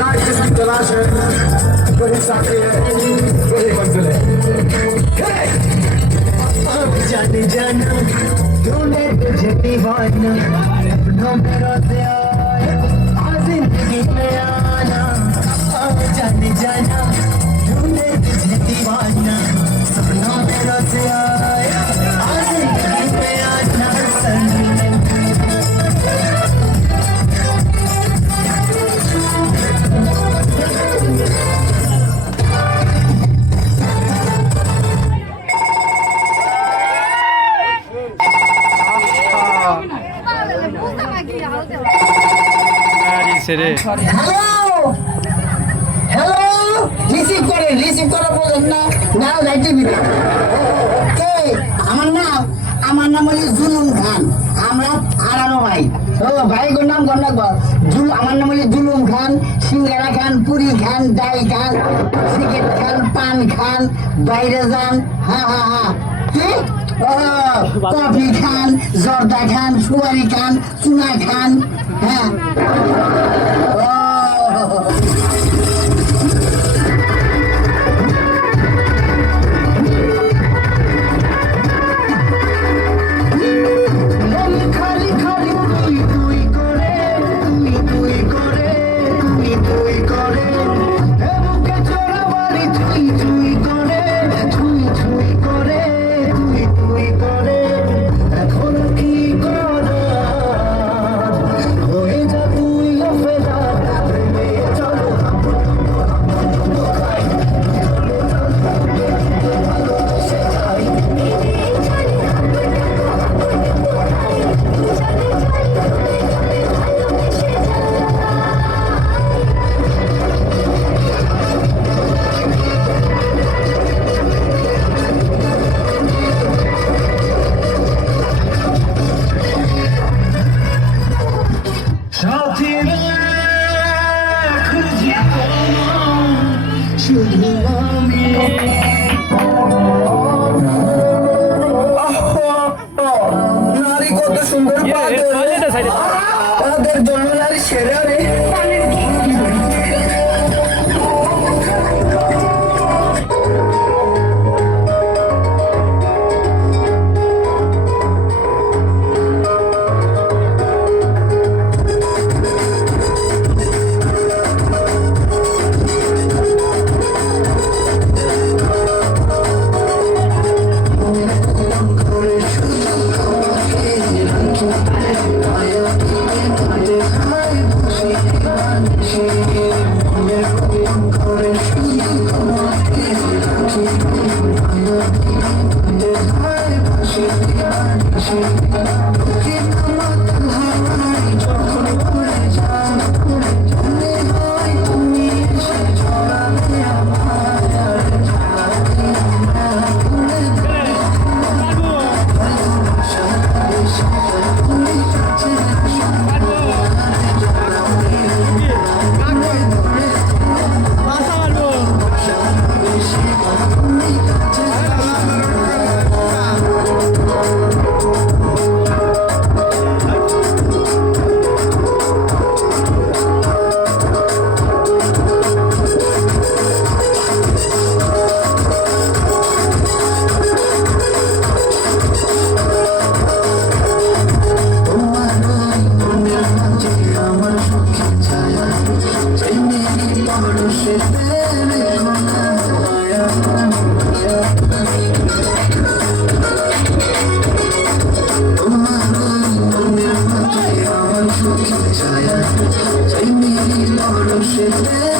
चाय किसकी तलाश है वही साथी है वही मंजिल है अब जाने जाना ढूंढे तुझे दीवाना अपनों में रोते आए जिंदगी में आना अब जाने जाना ढूंढे तुझे दीवाना सपनों में रोते आए जिंदगी में आना রে হ্যালো হ্যালো রিসিভ করে বলেন না না লাইটে বিটা কে আমার নাম হলো জুলুম খান আমরা হারানো ভাই ও ভাই গোর নাম গন্ডা গো আমার নাম হলো জুলুম খান সিঙ্গারা খান পুরি খান ডাল খান সিগারেট খান পান খান বাইরে যান হা হা হা কি কফি খান জর্দা খান সুপারি খান চুনা খান হ্যাঁ নারী কত সুন্দর তাদের জন্য নারী সেরা রে Say me, Lord,